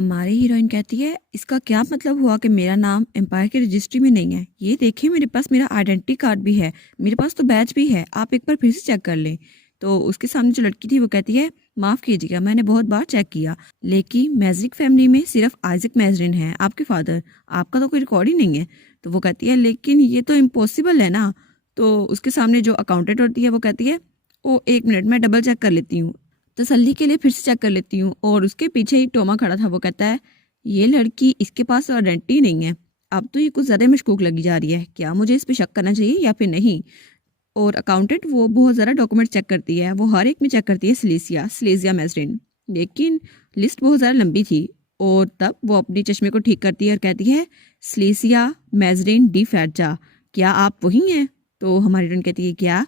हमारी हीरोइन कहती है, इसका क्या मतलब हुआ कि मेरा नाम एम्पायर की रजिस्ट्री में नहीं है। ये देखिए, मेरे पास मेरा आइडेंटिटी कार्ड भी है, मेरे पास तो बैच भी है, आप एक बार फिर से चेक कर लें। तो उसके सामने जो लड़की थी वो कहती है, माफ़ कीजिएगा, मैंने बहुत बार चेक किया, लेकिन मैजरिक फैमिली में सिर्फ आइजक मैजरिन है, आपके फादर, आपका तो कोई रिकॉर्ड ही नहीं है। तो वो कहती है, लेकिन ये तो इम्पॉसिबल है ना। तो उसके सामने जो अकाउंटेंट होती है वो कहती है, ओ एक मिनट, मैं डबल चेक कर लेती हूँ, तसल्ली के लिए फिर से चेक कर लेती हूँ। और उसके पीछे ही टोमा खड़ा था, वो कहता है, ये लड़की, इसके पास तो आइडेंटिटी नहीं है, अब तो ये कुछ ज़्यादा मशकूक लगी जा रही है, क्या मुझे इस पे शक करना चाहिए या फिर नहीं। और अकाउंटेंट वो बहुत ज़्यादा डॉक्यूमेंट चेक करती है, वो हर एक में चेक करती है सिलेसिया मैजरिन, लेकिन लिस्ट बहुत ज़्यादा लंबी थी। और तब वो अपनी चश्मे को ठीक करती है और कहती है, सिलेसिया मैजरिन डी फैजा, क्या आप वही हैं। तो हमारी रन कहती है, क्या।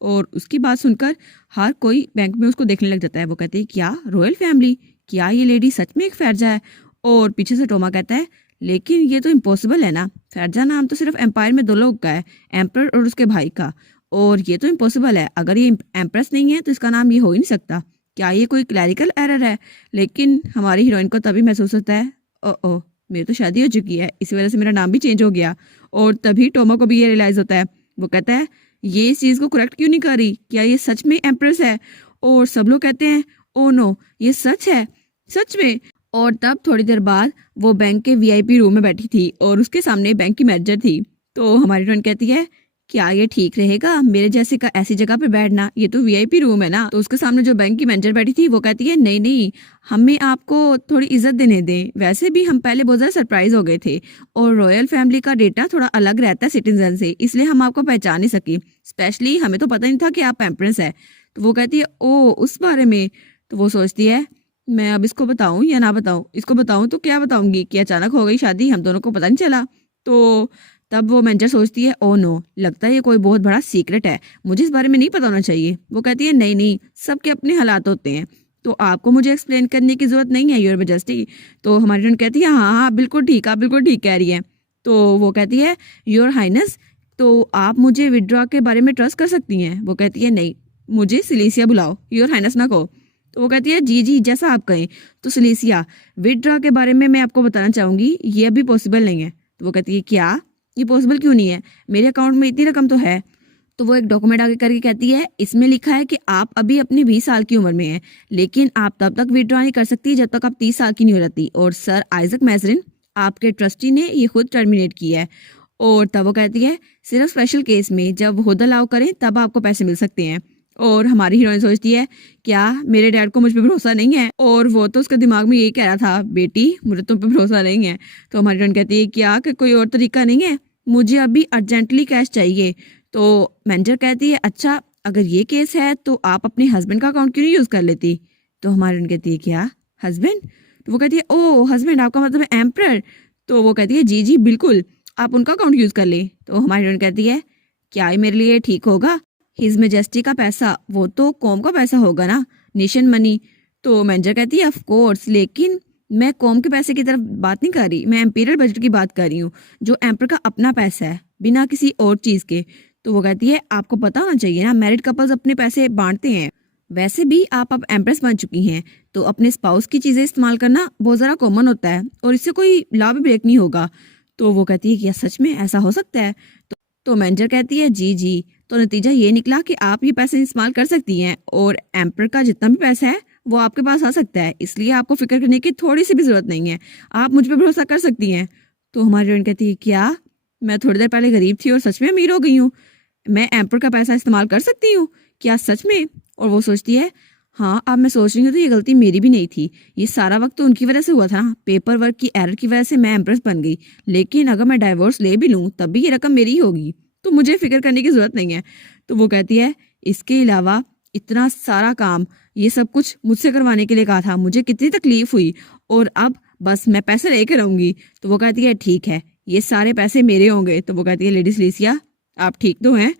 और उसकी बात सुनकर हर कोई बैंक में उसको देखने लग जाता है। वो कहते हैं, क्या रॉयल फैमिली, क्या ये लेडी सच में एक फैरजा है। और पीछे से टोमा कहता है, लेकिन ये तो इम्पॉसिबल है ना, फैरजा नाम तो सिर्फ एम्पायर में दो लोग का है, एम्पर और उसके भाई का, और ये तो इम्पॉसिबल है, अगर ये एम्प्रेस नहीं है तो इसका नाम ये हो ही नहीं सकता, क्या ये कोई क्लैरिकल एरर है। लेकिन हमारी हीरोइन को तभी महसूस होता है, ओ मेरी तो शादी हो चुकी है, इसी वजह से मेरा नाम भी चेंज हो गया। और तभी टोमा को भी ये रियलाइज होता है। वो कहता है, ये इस चीज़ को करेक्ट क्यों नहीं कर रही, क्या ये सच में एम्प्रेस है। और सब लोग कहते हैं, ओ नो, ये सच है, सच में। और तब थोड़ी देर बाद वो बैंक के वीआईपी रूम में बैठी थी और उसके सामने बैंक की मैनेजर थी। तो हमारी फ्रेंड कहती है, क्या ये ठीक रहेगा मेरे जैसे का ऐसी जगह पे बैठना, ये तो वीआईपी रूम है ना। तो उसके सामने जो बैंक की मैनेजर बैठी थी वो कहती है, नहीं नहीं, हमें आपको थोड़ी इज्जत देने दें, वैसे भी हम पहले बहुत ज़्यादा सरप्राइज हो गए थे, और रॉयल फैमिली का डेटा थोड़ा अलग रहता है सिटीजन से, इसलिए हम आपको पहचान नहीं सकी, स्पेशली हमें तो पता नहीं था कि आप एम्प्रेस है। तो वो कहती है, ओ उस बारे में। तो वो सोचती है, मैं अब इसको बताऊं या ना बताऊं, इसको बताऊं तो क्या बताऊंगी कि अचानक हो गई शादी, हम दोनों को पता नहीं चला। तो तब वो मैनेजर सोचती है, ओ नो, लगता है ये कोई बहुत बड़ा सीक्रेट है, मुझे इस बारे में नहीं पता होना चाहिए। वो कहती है, नहीं नहीं, सबके अपने हालात होते हैं, तो आपको मुझे एक्सप्लेन करने की जरूरत नहीं है, योर मेजेस्टी। तो हमारी फ्रेंड कहती है, हाँ हाँ बिल्कुल ठीक, आप बिल्कुल ठीक कह रही हैं। तो वो कहती है, योर हाइनेस, तो आप मुझे विड्रॉ के बारे में ट्रस्ट कर सकती हैं। वो कहती है, नहीं, मुझे सिलेसिया बुलाओ, योर हाइनेस ना कहो। तो वो कहती है, जी जी जैसा आप कहें। तो सिलेसिया, विड्रॉ के बारे में मैं आपको बताना चाहूँगी, ये अभी पॉसिबल नहीं है। तो वो कहती है, क्या, ये पॉसिबल क्यों नहीं है, मेरे अकाउंट में इतनी रकम तो है। तो वो एक डॉक्यूमेंट आगे करके कहती है, इसमें लिखा है कि आप अभी अपनी 20 साल की उम्र में हैं, लेकिन आप तब तक विड्रॉ नहीं कर सकती जब तक आप 30 साल की नहीं हो जाती, और सर आइजक मैजरिन, आपके ट्रस्टी ने ये खुद टर्मिनेट किया है। और तब वो कहती है, सिर्फ स्पेशल केस में जब खुद अलाउ करें तब आपको पैसे मिल सकते हैं। और हमारी हीरोइन सोचती है, क्या मेरे डैड को मुझ पर भरोसा नहीं है, और वो तो उसके दिमाग में यही कह रहा था, बेटी मुझे तुम पे भरोसा नहीं है। तो हमारी हीरोइन कहती है, क्या कि कोई और तरीका नहीं है, मुझे अभी अर्जेंटली कैश चाहिए। तो मैनेजर कहती है, अच्छा अगर ये केस है तो आप अपने हस्बैंड का अकाउंट क्यों नहीं यूज़ कर लेती। तो हमारी हीरोइन कहती है, क्या हस्बैंड। तो वो कहती है, ओ हस्बैंड, आपका मतलब है एम्परर। तो वो कहती है, जी जी बिल्कुल, आप उनका अकाउंट यूज़ कर ले। तो हमारी हीरोइन कहती है, क्या ये मेरे लिए ठीक होगा, हिज मेजेस्टी का पैसा, वो तो कॉम का पैसा होगा ना, नेशन मनी। तो मैनेजर कहती है, ऑफ कोर्स, लेकिन मैं कॉम के पैसे की तरफ बात नहीं कर रही, मैं एम्पीरियल बजट की बात कर रही हूँ, जो एम्पर का अपना पैसा है बिना किसी और चीज़ के। तो वो कहती है, आपको पता होना चाहिए ना, मैरिड कपल्स अपने पैसे बांटते हैं, वैसे भी आप अब एम्प्रेस बन चुकी हैं, तो अपने स्पाउस की चीज़ें इस्तेमाल करना बहुत ज़रा कॉमन होता है, और इससे कोई लॉ भी ब्रेक नहीं होगा। तो वो कहती है, क्या सच में ऐसा हो सकता है। तो मैनेजर कहती है, जी जी। तो नतीजा ये निकला कि आप ये पैसे इस्तेमाल कर सकती हैं, और एम्पर का जितना भी पैसा है वो आपके पास आ सकता है, इसलिए आपको फिक्र करने की थोड़ी सी भी जरूरत नहीं है, आप मुझ पर भरोसा कर सकती हैं। तो हमारी फ्रेंड कहती है, क्या मैं थोड़ी देर पहले गरीब थी और सच में अमीर हो गई हूँ, मैं एम्पर का पैसा इस्तेमाल कर सकती हूँ, क्या सच में। और वो सोचती है, हाँ अब मैं सोच रही हूँ तो ये गलती मेरी भी नहीं थी, ये सारा वक्त तो उनकी वजह से हुआ था ना, पेपर वर्क की एरर की वजह से मैं एम्प्रेस बन गई, लेकिन अगर मैं डाइवोर्स ले भी लूँ तब भी ये रकम मेरी ही होगी, तो मुझे फिक्र करने की जरूरत नहीं है। तो वो कहती है, इसके अलावा इतना सारा काम, ये सब कुछ मुझसे करवाने के लिए कहा था, मुझे कितनी तकलीफ हुई, और अब बस मैं पैसे लेकर रहूंगी। तो वो कहती है, ठीक है, ये सारे पैसे मेरे होंगे। तो वो कहती है, लेडी सिलेसिया, आप ठीक तो हैं।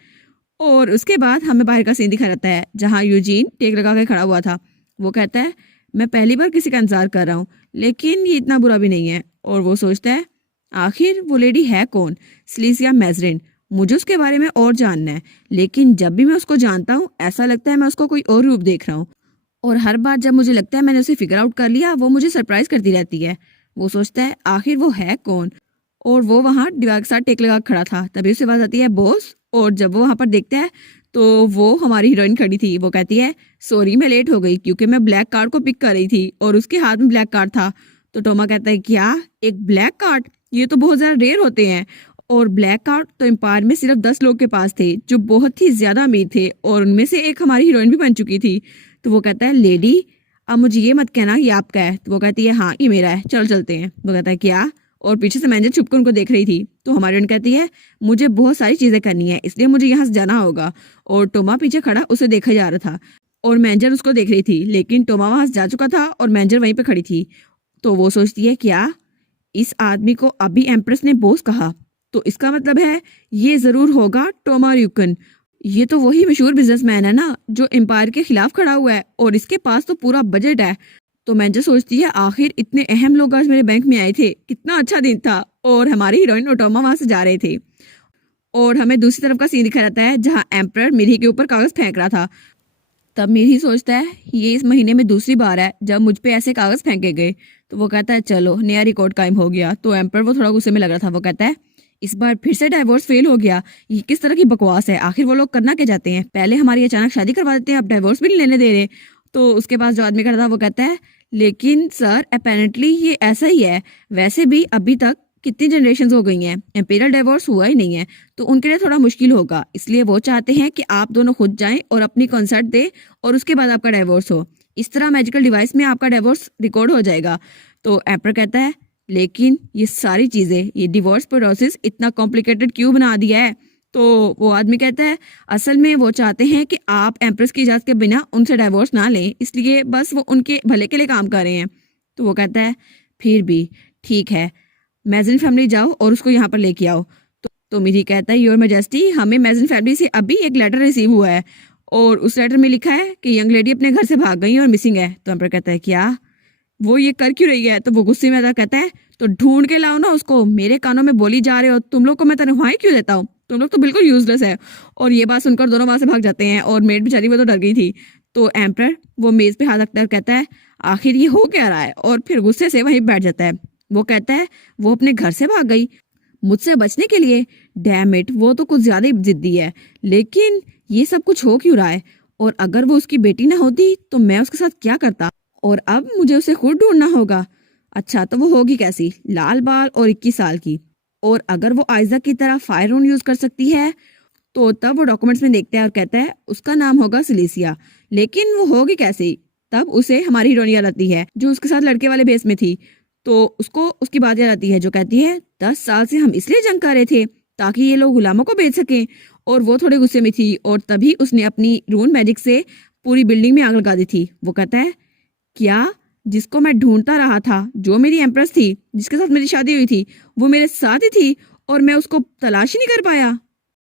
और उसके बाद हमें बाहर का सीन दिखा जाता है, जहाँ यूजीन टेक लगा के खड़ा हुआ था। वो कहता है, मैं पहली बार किसी का इंतजार कर रहा हूँ, लेकिन ये इतना बुरा भी नहीं है। और वो सोचता है, आखिर वो लेडी है कौन, सिलेसिया मैजरिन, मुझे उसके बारे में और जानना है, लेकिन जब भी मैं उसको जानता हूँ ऐसा लगता है मैं उसको कोई और रूप देख रहा हूँ। और हर बार जब मुझे लगता है मैंने उसे फिगर आउट कर लिया, वो मुझे सरप्राइज करती रहती है। वो सोचता है आखिर वो है कौन, और वो वहाँ दीवार के साथ टेक लगा के खड़ा था। तभी उसे आवाज आती है बॉस, और जब वो वहाँ पर देखता है तो वो हमारी हीरोइन खड़ी थी। वो कहती है सॉरी मैं लेट हो गई क्योंकि मैं ब्लैक कार्ड को पिक कर रही थी और उसके हाथ में ब्लैक कार्ड था। तो टोमा कहता है क्या, एक ब्लैक कार्ड? ये तो बहुत ज़्यादा रेयर होते हैं, और ब्लैक कार्ड तो एम्पायर में सिर्फ 10 लोग के पास थे जो बहुत ही ज़्यादा अमीर थे, और उनमें से एक हमारी हीरोइन भी बन चुकी थी। तो वो कहता है लेडी, अब मुझे ये मत कहना ये आपका है। तो वो कहती है हाँ ये मेरा है, चलो चलते हैं। वो कहता है क्या, और पीछे से मैनेजर छुपकर उनको देख रही थी। तो हमारी हीरोइन कहती है मुझे बहुत सारी चीज़ें करनी है इसलिए मुझे यहाँ से जाना होगा। और टोमा पीछे खड़ा उसे देखा जा रहा था, और मैनेजर उसको देख रही थी, लेकिन टोमा वहां से जा चुका था और मैनेजर वहीं पे खड़ी थी। तो वो सोचती है क्या, इस आदमी को अभी एम्प्रेस ने बॉस कहा, तो इसका मतलब है ये जरूर होगा टोमा र्यूकन। ये तो वही मशहूर बिजनेसमैन है ना जो एम्पायर के खिलाफ खड़ा हुआ है, और इसके पास तो पूरा बजट है। तो मैनेजर सोचती है आखिर इतने अहम लोग आज मेरे बैंक में आए थे, कितना अच्छा दिन था। और हमारी हीरोइन और टोमा वहां से जा रहे थे, और हमें दूसरी तरफ का सीन दिखा जाता है जहाँ एम्पर मिरी के ऊपर कागज फेंक रहा था। तब मिरी सोचता है ये इस महीने में दूसरी बार है जब मुझ पे ऐसे कागज फेंके गए। तो वो कहता है चलो नया रिकॉर्ड कायम हो गया। तो एम्पर वो थोड़ा गुस्से में लग रहा था। वो कहता है इस बार फिर से डाइवोर्स फेल हो गया, ये किस तरह की बकवास है, आखिर वो लोग करना क्या चाहते हैं, पहले हमारी अचानक शादी करवा देते हैं अब डाइवोर्स भी नहीं लेने दे रहे। तो उसके पास जो आदमी खड़ा था वो कहता है लेकिन सर अपेरेंटली ये ऐसा ही है, वैसे भी अभी तक कितनी जनरेशन हो गई हैं एम्पीरियल डाइवोर्स हुआ ही नहीं है, तो उनके लिए थोड़ा मुश्किल होगा, इसलिए वो चाहते हैं कि आप दोनों खुद जाएं और अपनी कंसर्ट दे और उसके बाद आपका डाइवोर्स हो। इस तरह मैजिकल डिवाइस में आपका डाइवोर्स रिकॉर्ड हो जाएगा। तो एम्पर कहता है लेकिन ये सारी चीजें, ये डिवोर्स प्रोसेस इतना कॉम्प्लिकेटेड क्यों बना दिया है। तो वो आदमी कहता है असल में वो चाहते हैं कि आप एम्प्रेस की इजाजत के बिना उनसे डाइवोर्स ना लें, इसलिए बस वो उनके भले के लिए काम कर रहे हैं। तो वो कहता है फिर भी ठीक है, मैजिन फैमिली जाओ और उसको यहाँ पर लेके आओ। तो मिरी कहता है योर मैजेस्टी, हमें मैजिन फैमिली से अभी एक लेटर रिसीव हुआ है, और उस लेटर में लिखा है कि यंग लेडी अपने घर से भाग गई और मिसिंग है। तो एम्पर कहता है क्या, वो ये कर क्यों रही है। तो वो गुस्से में आता कहता है तो ढूंढ के लाओ ना उसको, मेरे कानों में बोली जा रहे हो, तुम लोग को मैं तनख्वाही क्यों देता हूँ, तुम लोग तो बिल्कुल यूजलेस है। और ये बात सुनकर दोनों वहां से भाग जाते हैं, और मेड बेचारी वो तो डर गई थी। तो एम्पर वो मेज पे हाथ रखता है और कहता है आखिर ये हो क्या रहा है, और फिर गुस्से से वहीं बैठ जाता है। वो कहता है वो अपने घर से भाग गई मुझसे बचने के लिए, डैम इट, वो तो कुछ ज्यादा ही जिद्दी है, लेकिन ये सब कुछ हो क्यों रहा है, और अगर वो उसकी बेटी ना होती तो मैं उसके साथ क्या करता, और अब मुझे उसे खुद ढूंढना होगा। अच्छा तो वो होगी कैसी, लाल बाल और 21 साल की, और अगर वो आइजा की तरह फायर रून यूज कर सकती है तो तब वो डॉक्यूमेंट्स में देखता है और कहता है उसका नाम होगा सिलेसिया, लेकिन वो होगी कैसे। तब उसे हमारी हीरोइन याद आती है जो उसके साथ लड़के वाले बेस में थी। तो उसको उसकी बात याद आती है जो कहती है 10 साल से हम इसलिए जंग कर रहे थे ताकि ये लोग गुलामों को बेच सकें। और वो थोड़े गुस्से में थी, और तभी उसने अपनी रून मैजिक से पूरी बिल्डिंग में आग लगा दी थी। वो कहता है क्या, जिसको मैं ढूंढता रहा था, जो मेरी एम्प्रेस थी जिसके साथ मेरी शादी हुई थी, वो मेरे साथ ही थी और मैं उसको तलाश ही नहीं कर पाया।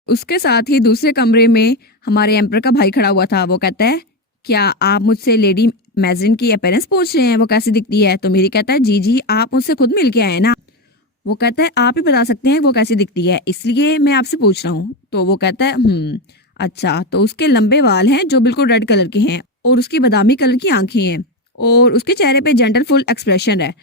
उसके साथ ही दूसरे कमरे में हमारे एम्पर का भाई खड़ा हुआ था। वो कहता है क्या आप मुझसे लेडी मैजरिन की अपीयरेंस पूछ रहे हैं, वो कैसी दिखती है। तो मेरी कहता है जी जी, आप मुझसे खुद मिल के आए ना। वो कहता है आप ही बता सकते हैं वो कैसी दिखती है, इसलिए मैं आपसे पूछ रहा हूँ। तो वो कहता है अच्छा, तो उसके लंबे बाल हैं जो बिल्कुल रेड कलर के हैं, और उसकी बादामी कलर की आंखें हैं, और उसके चेहरे पे जेंटलफुल एक्सप्रेशन है।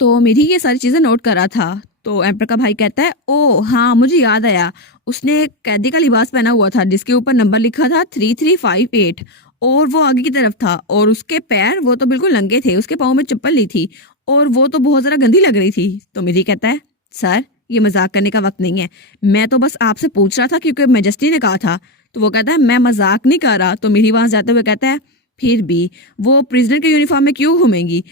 तो मेरी ये सारी चीजें नोट करा था। तो एम्पर का भाई कहता है ओ हाँ मुझे याद आया, उसने कैदी का लिबास पहना हुआ था जिसके ऊपर नंबर लिखा था 3358, और वो आगे की तरफ था, और उसके पैर वो तो बिल्कुल नंगे थे, उसके पाँव में चप्पल नहीं थी, और वो तो बहुत जरा गंदी लग रही थी। तो मेरी कहता है सर ये मजाक करने का वक्त नहीं है, मैं तो बस आपसे पूछ रहा था क्योंकि मैजेस्टी ने कहा था। तो वो कहता है मैं मजाक नहीं कर रहा। तो मेरी वहां जाते हुए कहता है फिर भी वो प्रिजनर के यूनिफॉर्म में क्यों घूमेंगी।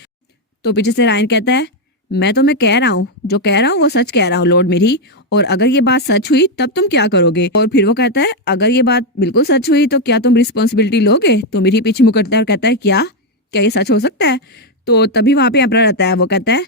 तो पीछे से रायन कहता है मैं तो मैं कह रहा हूँ, जो कह रहा हूँ वो सच कह रहा हूँ लॉर्ड मेरी, और अगर ये बात सच हुई तब तुम क्या करोगे। और फिर वो कहता है अगर ये बात बिल्कुल सच हुई तो क्या तुम रिस्पॉन्सिबिलिटी लोगे। तो मेरी पीछे मुकरता है और कहता है क्या क्या ये सच हो सकता है। तो तभी वहां पे एम्परर रहता है। वो कहता है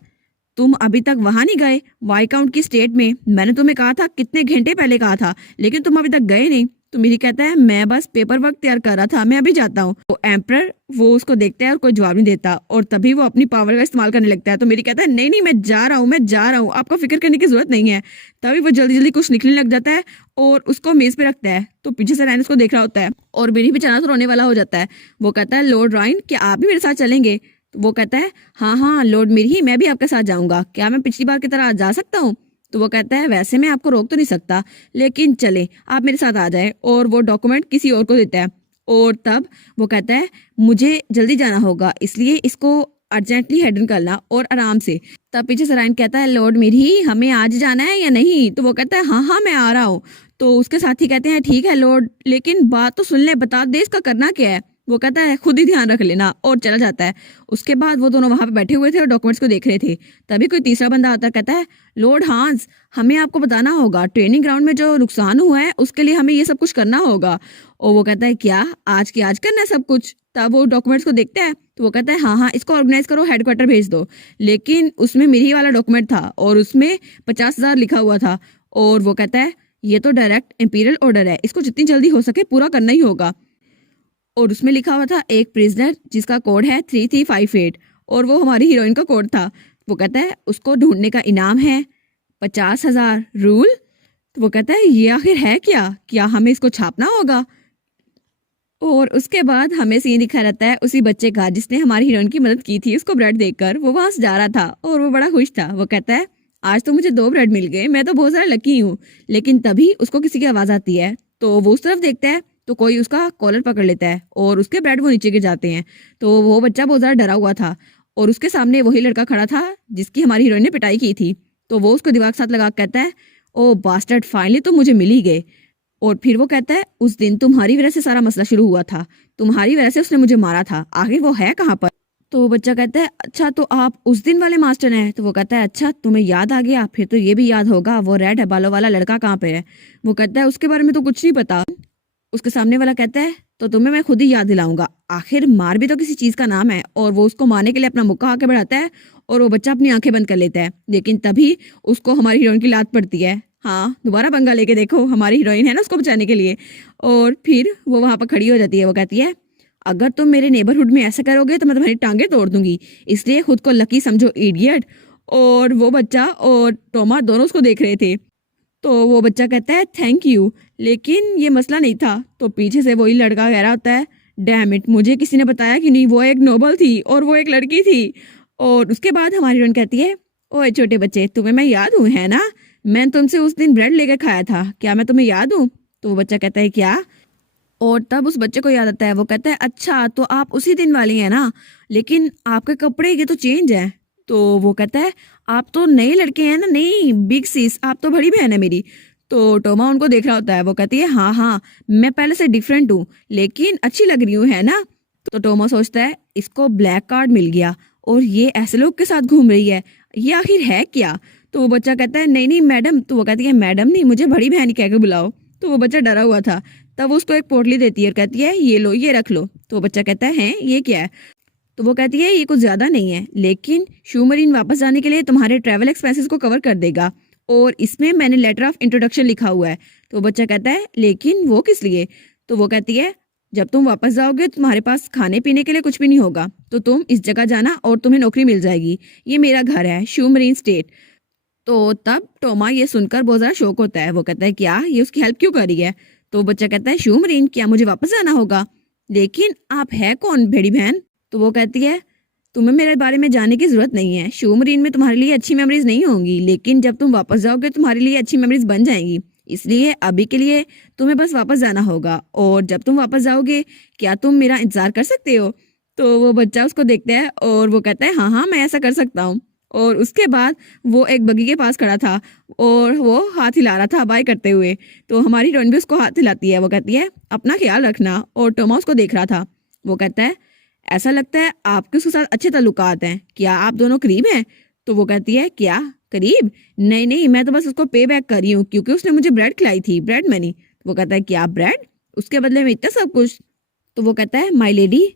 तुम अभी तक वहां नहीं गए वाइकाउंट की स्टेट में, मैंने तुम्हें कहा था, कितने घंटे पहले कहा था, लेकिन तुम अभी तक गए नहीं। तो मेरी कहता है मैं बस पेपर वर्क तैयार कर रहा था, मैं अभी जाता हूँ। तो एम्परर वो उसको देखता है और कोई जवाब नहीं देता और तभी वो अपनी पावर का इस्तेमाल करने लगता है। तो मेरी कहता है नहीं नहीं मैं जा रहा हूँ, मैं जा रहा हूँ, आपको फिक्र करने की जरूरत नहीं है। तभी वो जल्दी जल्दी कुछ लिखने लग जाता है और उसको मेज पे रखता है। तो पीछे से रायन उसको देख रहा होता है और मेरी बेचारा तो रोने वाला हो जाता है। वो कहता है लॉर्ड रायन क्या आप भी मेरे साथ चलेंगे? तो वो कहता है हाँ हाँ लॉर्ड मिरही, मैं भी आपके साथ जाऊंगा, क्या मैं पिछली बार की तरह जा सकता हूँ? तो वो कहता है वैसे मैं आपको रोक तो नहीं सकता, लेकिन चले आप मेरे साथ आ जाए। और वो डॉक्यूमेंट किसी और को देता है और तब वो कहता है मुझे जल्दी जाना होगा, इसलिए इसको अर्जेंटली हैंडल करना और आराम से। तब पीछे से रायन कहता है लॉर्ड मिरही हमें आज जाना है या नहीं? तो वो कहता है हाँ हाँ मैं आ रहा हूँ। तो उसके साथी कहते हैं ठीक है लॉर्ड, लेकिन बात तो सुन ले, बता दे इसका करना क्या है? वो कहता है खुद ही ध्यान रख लेना और चला जाता है। उसके बाद वो दोनों वहां पे बैठे हुए थे और डॉक्यूमेंट्स को देख रहे थे। तभी कोई तीसरा बंदा आता है, कहता है लॉर्ड हांस हमें आपको बताना होगा, ट्रेनिंग ग्राउंड में जो नुकसान हुआ है उसके लिए हमें ये सब कुछ करना होगा। और वो कहता है क्या आज की आज करना है सब कुछ? तब वो डॉक्यूमेंट्स को देखता है तो वो कहता है हाँ हाँ इसको ऑर्गेनाइज करो, हेडक्वार्टर भेज दो। लेकिन उसमें मेरी वाला डॉक्यूमेंट था और उसमें 50,000 लिखा हुआ था। और वो कहता है ये तो डायरेक्ट इंपीरियल ऑर्डर है, इसको जितनी जल्दी हो सके पूरा करना ही होगा। और उसमें लिखा हुआ था एक प्रिजनर जिसका कोड है 3358 और वो हमारी हीरोइन का कोड था। वो कहता है उसको ढूंढने का इनाम है 50,000 रूल। तो वो कहता है ये आखिर है क्या, क्या हमें इसको छापना होगा? और उसके बाद हमें सीन दिखा रहता है उसी बच्चे का जिसने हमारी हीरोइन की मदद की थी। उसको ब्रेड देखकर वो वहां से जा रहा था और वो बड़ा खुश था। वो कहता है आज तो मुझे 2 ब्रेड मिल गए, मैं तो बहुत सारा लकी हूँ। लेकिन तभी उसको किसी की आवाज आती है तो वो उस तरफ देखता है तो कोई उसका कॉलर पकड़ लेता है और उसके ब्रेड वो नीचे गिर जाते हैं। तो वो बच्चा बहुत ज्यादा डरा हुआ था और उसके सामने वही लड़का खड़ा था जिसकी हमारी हीरोइन ने पिटाई की थी। तो वो उसको दिमाग के साथ लगा कहता है ओ बास्टर्ड फाइनली तो मुझे मिल ही गए। और फिर वो कहता है उस दिन तुम्हारी वजह से सारा मसला शुरू हुआ था, तुम्हारी वजह से उसने मुझे मारा था, आखिर वो है कहाँ पर? तो वो बच्चा कहता है अच्छा तो आप उस दिन वाले मास्टर हैं? तो वो कहता है अच्छा तुम्हें याद आ गया, फिर तो ये भी याद होगा वो रेड बालों वाला लड़का कहाँ पे है? वो कहता है उसके बारे में तो कुछ नहीं पता। उसके सामने वाला कहता है तो तुम्हें मैं खुद ही याद दिलाऊंगा, आखिर मार भी तो किसी चीज का नाम है। और वो उसको मारने के लिए अपना मुक्का आके बढ़ाता है और वो बच्चा अपनी आंखें बंद कर लेता है। लेकिन तभी उसको हमारी हीरोइन की लात पड़ती है। हाँ दोबारा पंगा लेके देखो, हमारी हीरोइन है ना उसको बचाने के लिए। और फिर वो वहां पर खड़ी हो जाती है। वो कहती है अगर तुम मेरे नेबरहुड में ऐसा करोगे तो मैं तुम्हारी टांगे तोड़ दूंगी, इसलिए खुद को लकी समझो इडियट। और वो बच्चा और टोमा दोनों उसको देख रहे थे। तो वो बच्चा कहता है थैंक यू, लेकिन ये मसला नहीं था। तो पीछे से वही लड़का कह रहा होता है डैम इट, मुझे किसी ने बताया कि नहीं वो एक नोबल थी और वो एक लड़की थी। और उसके बाद हमारी हीरोइन कहती है ओए छोटे बच्चे तुम्हें मैं याद हूँ है ना, मैं तुमसे उस दिन ब्रेड लेकर खाया था, क्या मैं तुम्हें याद हूँ? तो वो बच्चा कहता है क्या? और तब उस बच्चे को याद आता है। वो कहता है अच्छा तो आप उसी दिन वाली हैं ना, लेकिन आपके कपड़े ये तो चेंज है। तो वो कहता है आप तो नए लड़के हैं ना, नहीं बिग सिस आप तो बड़ी बहन है मेरी। तो टोमा उनको देख रहा होता है। वो कहती है हाँ हाँ मैं पहले से डिफरेंट हूँ लेकिन अच्छी लग रही हूँ है ना। तो टोमा सोचता है इसको ब्लैक कार्ड मिल गया और ये ऐसे लोग के साथ घूम रही है, ये आखिर है क्या? तो वो बच्चा कहता है नहीं नहीं मैडम। तो वो कहती है मैडम नहीं मुझे बड़ी बहन ही कह के बुलाओ। तो वो बच्चा डरा हुआ था। तब वो उसको एक पोटली देती है और कहती है ये लो ये रख लो। तो वो बच्चा कहता है ये क्या है? तो वो कहती है ये कुछ ज्यादा नहीं है, लेकिन शूमरीन वापस जाने के लिए तुम्हारे ट्रैवल एक्सपेंसेस को कवर कर देगा और इसमें मैंने लेटर ऑफ इंट्रोडक्शन लिखा हुआ है। तो बच्चा कहता है लेकिन वो किस लिए? तो वो कहती है जब तुम वापस जाओगे तुम्हारे पास खाने पीने के लिए कुछ भी नहीं होगा, तो तुम इस जगह जाना और तुम्हें नौकरी मिल जाएगी, ये मेरा घर है शूमरीन स्टेट। तो तब टोमा ये सुनकर बहुत ज्यादा शौक होता है। वो कहता है क्या ये उसकी हेल्प क्यों कर रही है? तो बच्चा कहता है शूमरीन क्या मुझे वापस जाना होगा? लेकिन आप है कौन बड़ी बहन? तो वो कहती है तुम्हें मेरे बारे में जानने की जरूरत नहीं है, शूमरीन में तुम्हारे लिए अच्छी मेमोरीज नहीं होंगी, लेकिन जब तुम वापस जाओगे तुम्हारे लिए अच्छी मेमोरीज बन जाएंगी, इसलिए अभी के लिए तुम्हें बस वापस जाना होगा। और जब तुम वापस जाओगे क्या तुम मेरा इंतजार कर सकते हो? तो वो बच्चा उसको देखता है और वो कहता है हाँ हाँ मैं ऐसा कर सकता हूँ। और उसके बाद वो एक बगी के पास खड़ा था और वो हाथ हिला रहा था बाय करते हुए। तो हमारी हीरोइन भी उसको हाथ हिलाती है। वो कहती है अपना ख्याल रखना। और टोमा उसको देख रहा था। वो कहता है ऐसा लगता है आपके उसके साथ अच्छे ताल्लुकात हैं, क्या आप दोनों करीब हैं? तो वो कहती है क्या करीब? नहीं नहीं मैं तो बस उसको पे बैक कर रही हूँ क्योंकि उसने मुझे ब्रेड खिलाई थी, ब्रेड मनी। वो कहता है क्या ब्रेड, उसके बदले में इतना सब कुछ? तो वो कहता है माय लेडी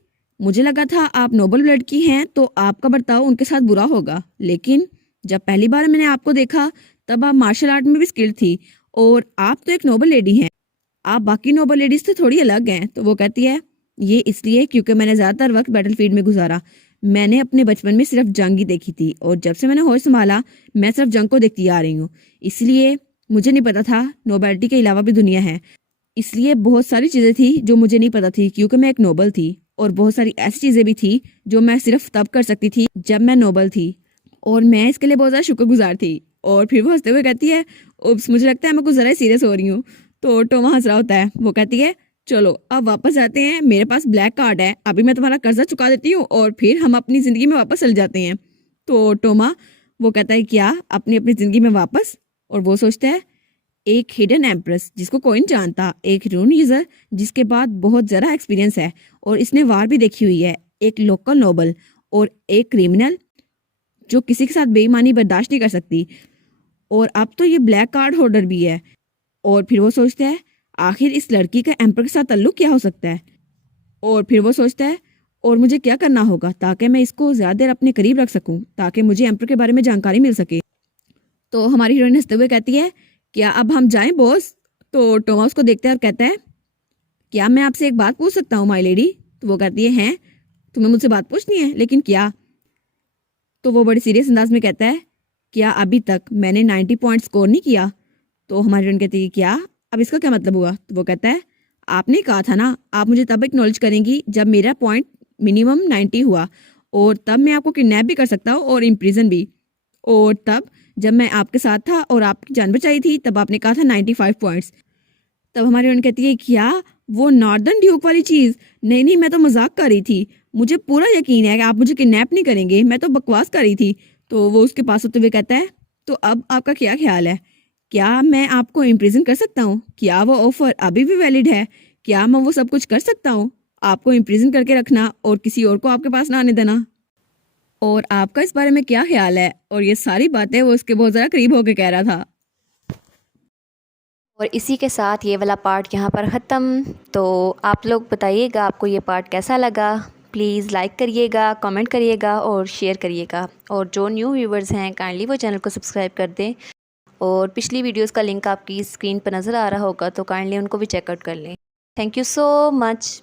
मुझे लगा था आप नोबल ब्लड की हैं तो आपका बर्ताव उनके साथ बुरा होगा, लेकिन जब पहली बार मैंने आपको देखा तब आप मार्शल आर्ट में भी स्किल्ड थी और आप तो एक नोबल लेडी हैं। आप बाकी नोबल लेडीज से थोड़ी अलग हैं। तो वो कहती है ये इसलिए क्योंकि मैंने ज़्यादातर वक्त बैटलफील्ड में गुजारा। मैंने अपने बचपन में सिर्फ जंग ही देखी थी और जब से मैंने होश संभाला मैं सिर्फ जंग को देखती आ रही हूँ। इसलिए मुझे नहीं पता था नोबेलिटी के अलावा भी दुनिया है। इसलिए बहुत सारी चीज़ें थी जो मुझे नहीं पता थी क्योंकि मैं एक नोबल थी, और बहुत सारी ऐसी चीज़ें भी थी जो मैं सिर्फ तब कर सकती थी जब मैं नोबल थी, और मैं इसके लिए बहुत ज़्यादा शुक्रगुजार थी। और फिर वो हंसते हुए कहती है उप्स, मुझे लगता है मैं कुछ ज़रा सीरियस हो रही हूँ। तो टोमा हंस रहा होता है। वो कहती है चलो अब वापस जाते हैं, मेरे पास ब्लैक कार्ड है, अभी मैं तुम्हारा कर्जा चुका देती हूँ और फिर हम अपनी ज़िंदगी में वापस चल जाते हैं। तो टोमा वो कहता है क्या अपनी अपनी ज़िंदगी में वापस? और वो सोचता है एक हिडन एम्प्रेस जिसको कोई नहीं जानता, एक रून यूजर जिसके बाद बहुत ज़रा एक्सपीरियंस है और इसने वार भी देखी हुई है, एक लोकल नोबल और एक क्रिमिनल जो किसी के साथ बेईमानी बर्दाश्त नहीं कर सकती, और अब तो ये ब्लैक कार्ड होल्डर भी है। और फिर वो सोचता है आखिर इस लड़की का एम्पर के साथ ताल्लुक क्या हो सकता है। और फिर वो सोचता है और मुझे क्या करना होगा ताकि मैं इसको ज़्यादा देर अपने करीब रख सकूं ताकि मुझे एम्पर के बारे में जानकारी मिल सके। तो हमारी हीरोइन हंसते हुए कहती है क्या अब हम जाएं बॉस? तो टोमा उसको देखता है और कहता है क्या मैं आपसे एक बात पूछ सकता हूँ माई लेडी? तो वो कहती है हैं, तुम्हें मुझसे बात पूछनी है, लेकिन क्या? तो वो बड़ी सीरियस अंदाज में कहता है क्या अभी तक मैंने 90 पॉइंट स्कोर नहीं किया? तो हमारी हीरोइन कहती है क्या? अब इसका क्या मतलब हुआ? तो वो कहता है आपने कहा था ना आप मुझे तब एक्नॉलेज करेंगी जब मेरा पॉइंट मिनिमम 90 हुआ, और तब मैं आपको किडनैप भी कर सकता हूँ और इम्प्रिजन भी, और तब जब मैं आपके साथ था और आपकी जान बचाई थी तब आपने कहा था 95 पॉइंट्स। तब हमारी हीरोइन कहती है क्या वो नॉर्दर्न ड्यूक वाली चीज़? नहीं नहीं, मैं तो मजाक कर रही थी, मुझे पूरा यकीन है कि आप मुझे किडनैप नहीं करेंगे, मैं तो बकवास कर रही थी। तो वो उसके पास होते हुए कहता है तो अब आपका क्या ख्याल है, क्या मैं आपको इम्प्रिजन कर सकता हूँ? क्या वो ऑफर अभी भी वैलिड है? क्या मैं वो सब कुछ कर सकता हूँ आपको इम्प्रिजन करके रखना और किसी और को आपके पास ना आने देना? और आपका इस बारे में क्या ख्याल है? और ये सारी बातें वो उसके बहुत ज़्यादा करीब होकर कह रहा था। और इसी के साथ ये वाला पार्ट यहाँ पर ख़त्म। तो आप लोग बताइएगा आपको ये पार्ट कैसा लगा। प्लीज़ लाइक करिएगा, कमेंट करिएगा और शेयर करिएगा। और जो न्यू व्यूवर्स हैं काइंडली वो चैनल को सब्सक्राइब कर दें। और पिछली वीडियोस का लिंक आपकी स्क्रीन पर नज़र आ रहा होगा तो काइंडली उनको भी चेकआउट कर लें। Thank you so much.